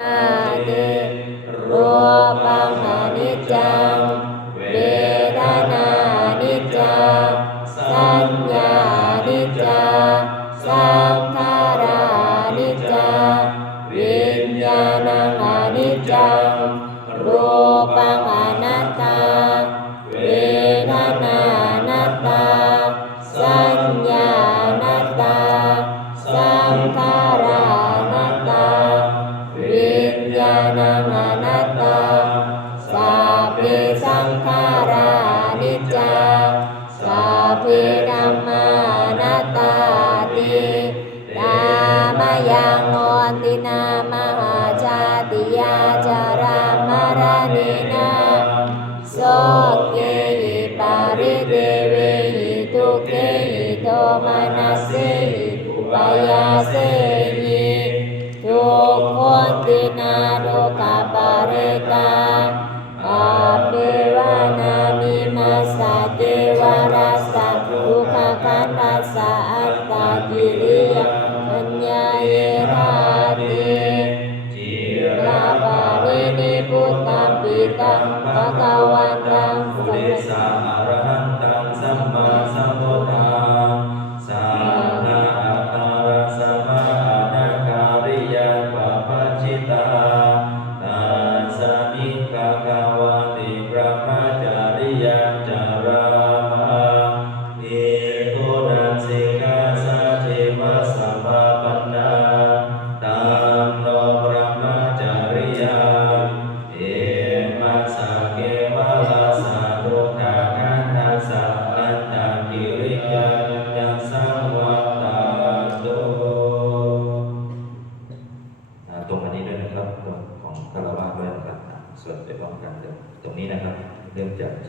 Radhe นามหาชาติยาจารามารณีนาโสเกหิปาริเตเวหิทุเกหิโตมานาสเสหิปายาเสหิทุกคนตินาโลกาปาริกาอาเปวานามิมาสเต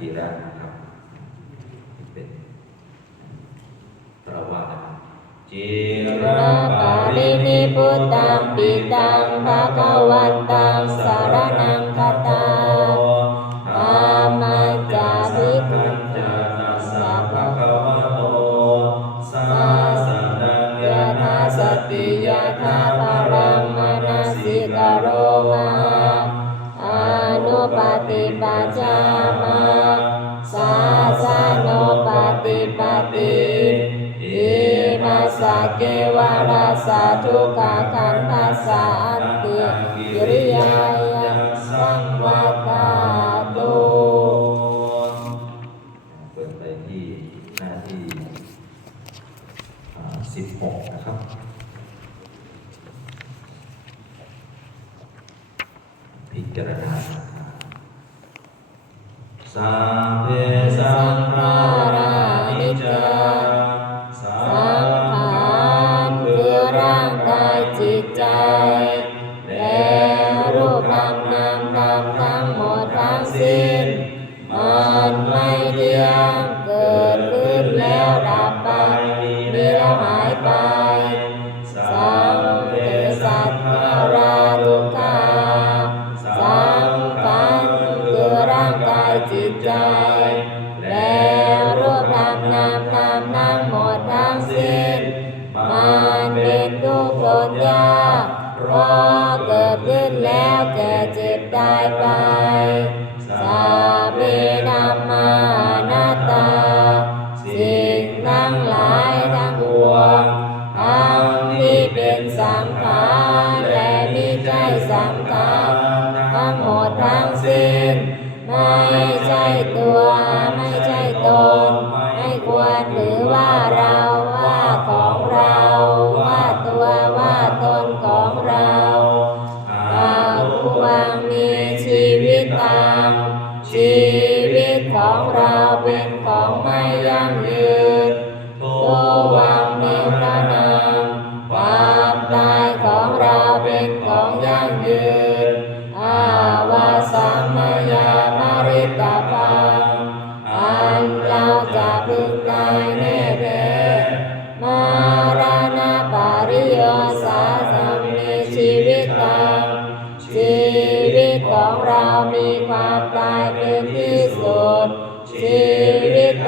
cira nak, perawan, cira parini putam, putam kakawatam sarana. sa dukkha kantha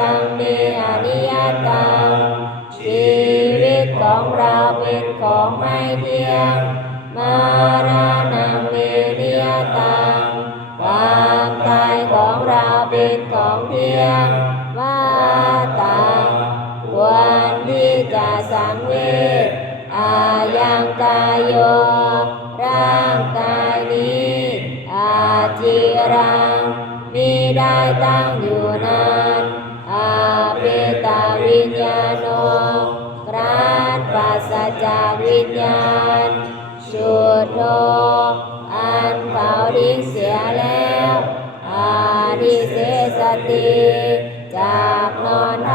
ตังมีอนิยตังชีวิตของเราเป็นของไม่เที่ยงมารา ติจากนอน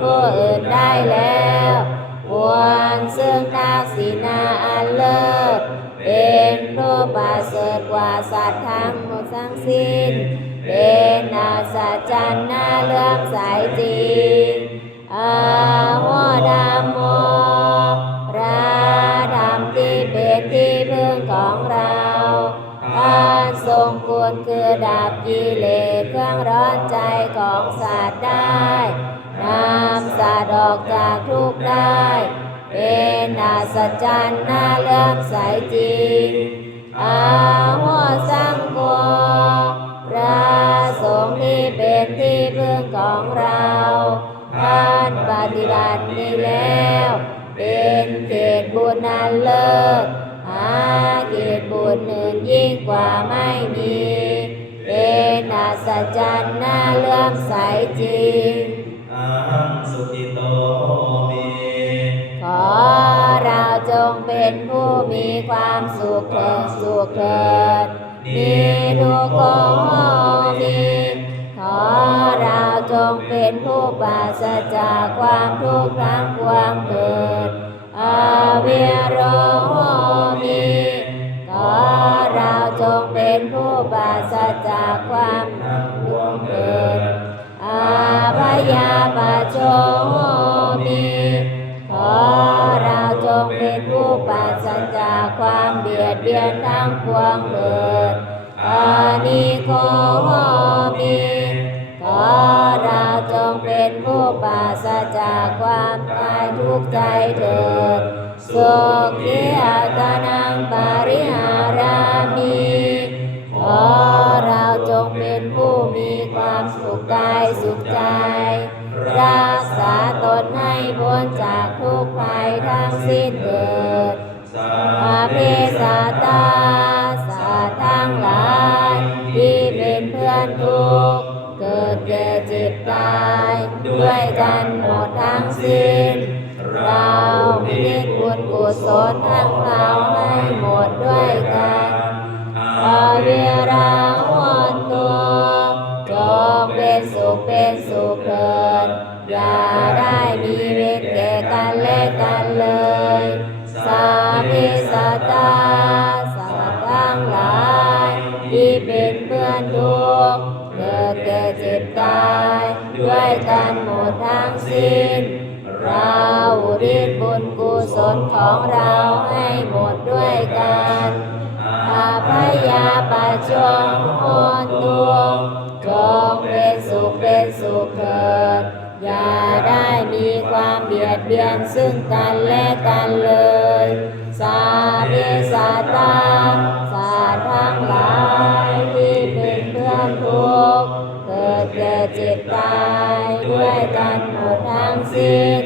ผู้อื่นได้แล้วควรซึ่งทักษิณาอันเลิศเป็นผู้ประเสริฐกว่าสัตว์ทั้งหมดทั้งสิ้น เป็นอาสัจจันนาเลื่อมใสจริงอาโมดามโมพระธรรมที่เป็นที่พึ่งของเราท่านทรงคุณคือดับกิเลสเครื่องร้อนใจของสัตว์ได้ นำสัตว์ออกจากทุกข์ได้ เป็นอาสจันน่าเลื่อมใสจริงอาโมสังโฆพระสงฆ์ที่เป็นที่พึ่งของเราท่านปฏิบัตินี้แล้ว เป็นเขตบุญนันเลิศหาเขตบุญหนึ่งยิ่งกว่าไม่มี เป็นอาสจันน่าเลื่อมใสจริง งเป็นผู้มีความสุขเถิดสุขเถิดมีทุกขโกมีขอเราจงเป็นผู้ปราศจากความทุกข์ทั้งปวงเถิดอาเวโรโหมีขอเราจงเป็นผู้ปราศจากความทุกข์เถิดอาพยาปโจมี ยดเบียนทั้งปวงเถิด อานิโคโหมีขอเราจงเป็นผู้ปราศจากความตายทุกข์ใจเถิดสุขีอัตนังปาริหารามีขอเราจงเป็นผู้มีความสุขกายสุขใจรักษาตนให้พ้นจากทุกภัยทั้งสิ้นเถิด อาเพสาตาสัตทั้งหลายที่เป็นเพื่อนทุกข์เกิดแก่เจ็บตาย ด้วยกันหมดทั้งสิ้น เรามีบุญกุศลทั้งเราินเราอุทิศบุญกุศลของเราให้หมดด้วยกันอาพยาปะจงโอนตัวจงเป็นสุขเป็นสุขเถิดอย่าได้มีความเบียดเบียนซึ่งกันและกันเลย สาธิสาตาสาทั้งหลายที่เป็นเพื่อนทุกข์เกิดแก่เจ็บตาย ดทั้งสิ้น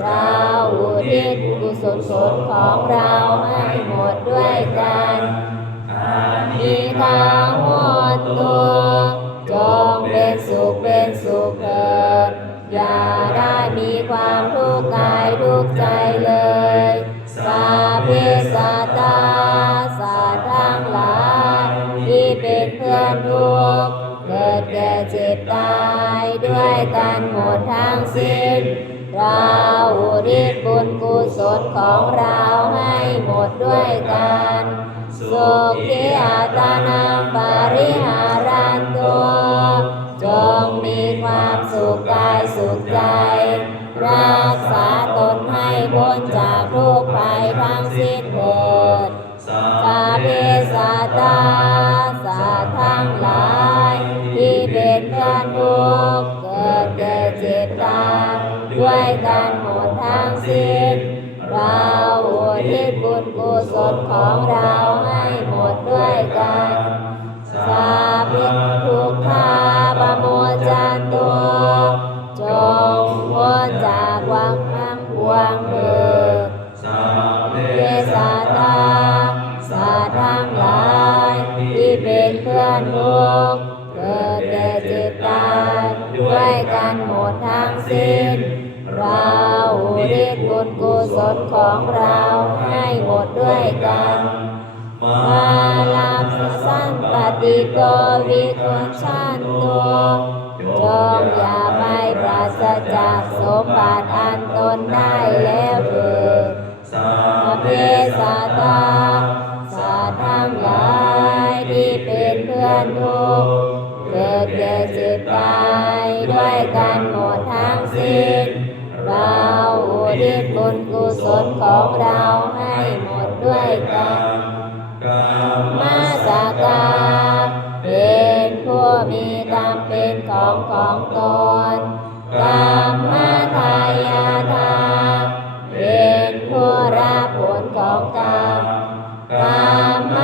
เราอุทิศกุศลสดของเราให้หมดด้วยกันมีทางหดตัวจงเป็นสุขเป็นสุขเถิดอย่าได้มีความทุกข์กายทุกข์ใจเลย กันหมดทางสิ้น เราอุทิศบุญกุศลของเราให้หมดด้วยกัน สุขีอาตานางปาริหารันตุจงมีความสุขกายสุขใจ รักษาตนให้พ้นจากทุกภัยทั้งสิ้นเถิดสาเพสาตา สาทั้งหลายที่เป็นเพื่อนทุก ด้วยกันหมดทั้งสิ้นเราอุทิศบุญกุศลของเราให้หมดด้วยกันสาพิ โกวิคุชันโตจงอย่าไม่ปราศจากสมบัติอันตนได้ กามกาม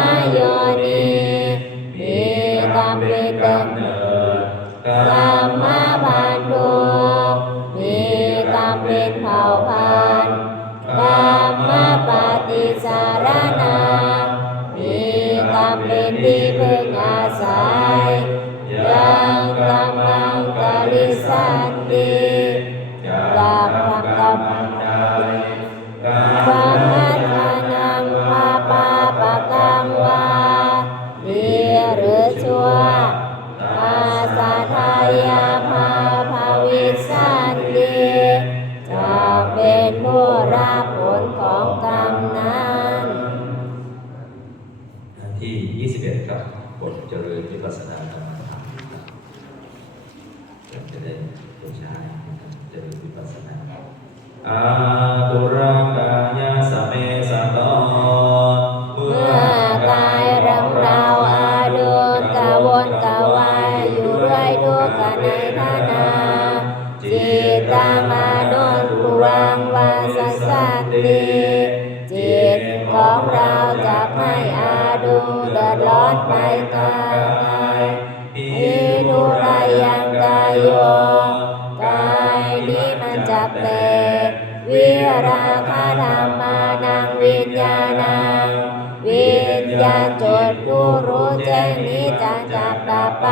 อกเป็นผู้รับผลของกรรมนั้นที่ 21 ครับบทเจริญวิปัสสนาธรรมฐานจะได้ผู้ชายเจริญวิปัสสนาอ่า กายนี้มันจะเป็นวิราคาธรรมานังวิญญาณังวิญญาณจดผู้รู้แจ้งนี้จะจับดัไป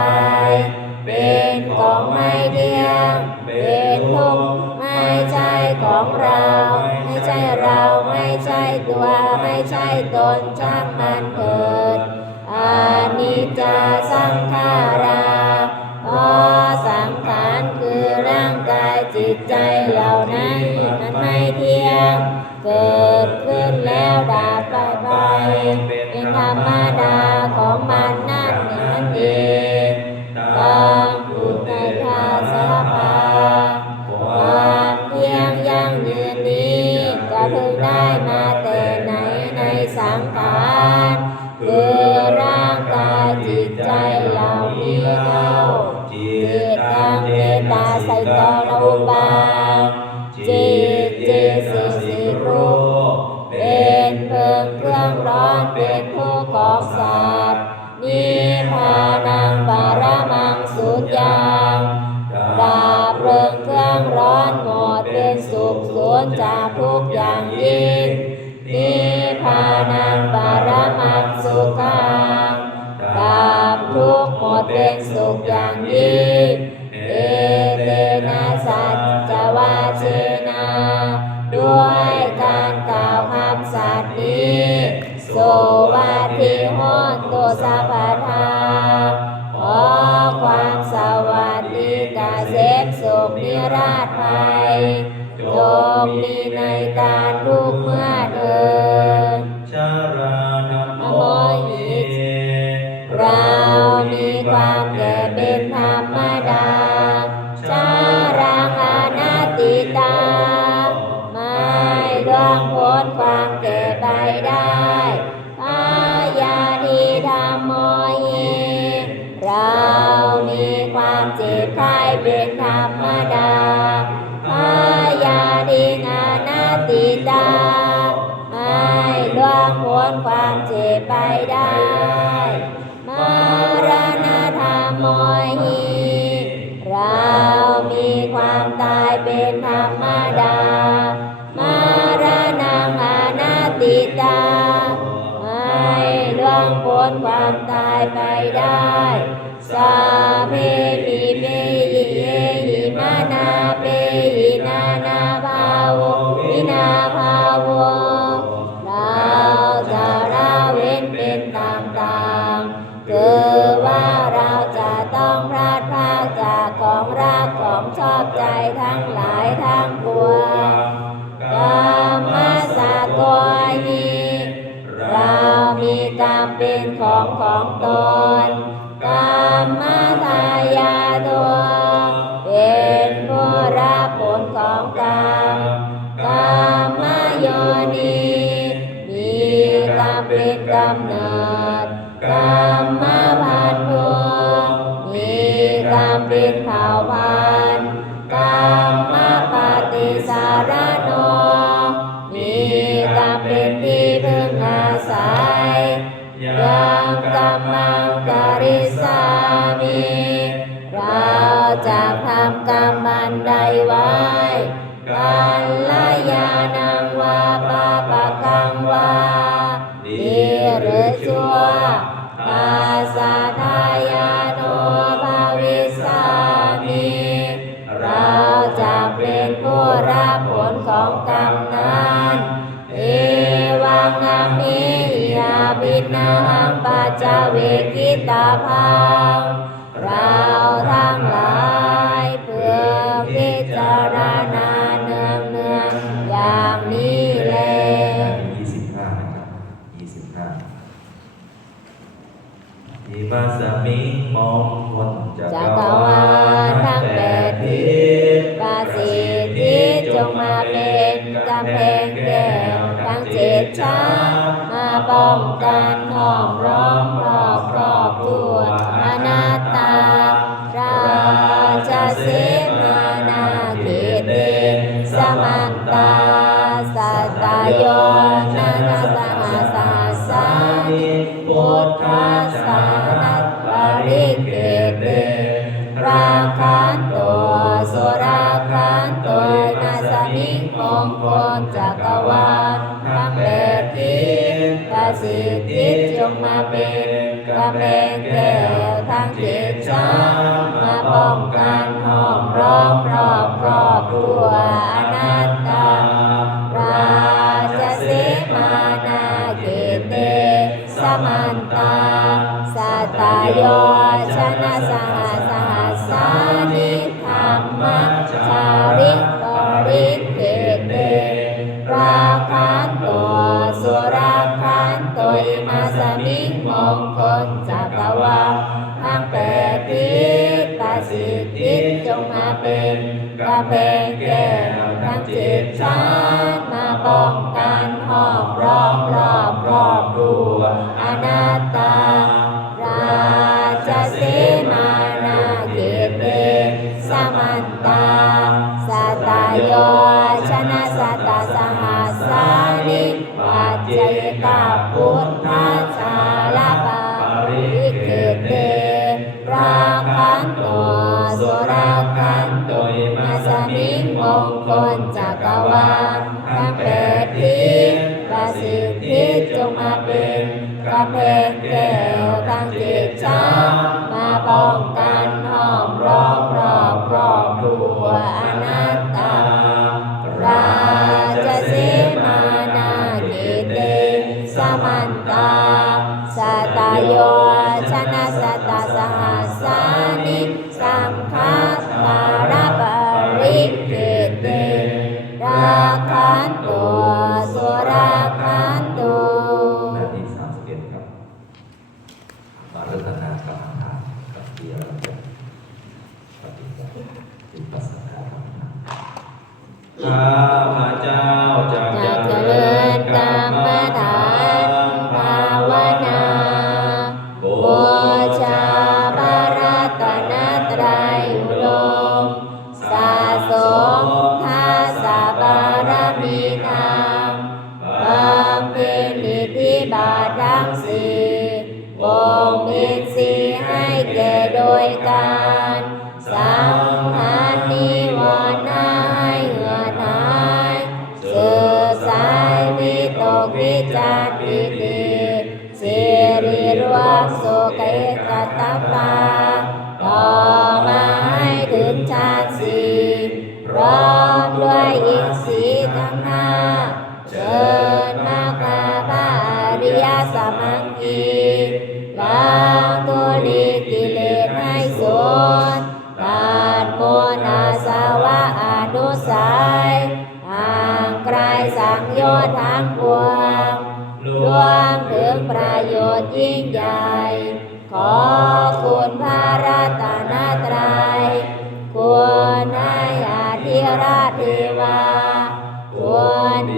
เป็นของไม่เที่ยง เป็นทุกไม่ใช่ของเรา ไม่ใช่เราไม่ใช่ตัวไม่ใช่ตนช่างมันเกิดอานิจจสังขารา bapak baik, baik. Inama างวอนความแก่ ปิภาวันกามมาปฏิสารโนมีกรรมเป็นที่พึงอาศัยยังกรมมังกริสามี เราจะทำกรรมอันใดไว้ จเวกิตาภางเราทั้งหลายเพื่อพิจารณาเนืองเนืองอย่างนี้เลยยี่สิบห้านะครับยี่สิบห้าทีมาสมิงมองคนจะกาวาลทั้งแปดทิศประสิทธิจงมาเป็นกำแพงแก้วทั้งเจ็ดชั้นมาป้องกันห้อง 大家 Yeah. คังโดยมาสมิงมงคลจักรวาลทั้งแปดทิศประสิทธิจงมาเป็นกำแพงแก้วตั้งจิตใจมาป้องกันห้อมร้อง Ah. สิริรวมสุขเอกตตา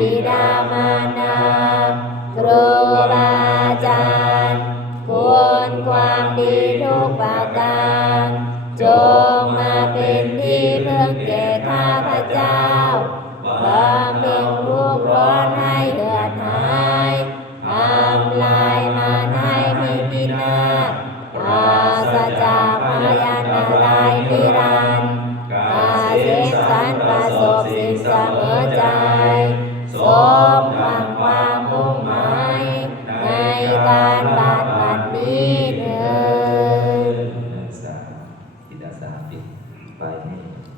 บิดามาราครูบาอาจารย์ควรความดีทุกประการจง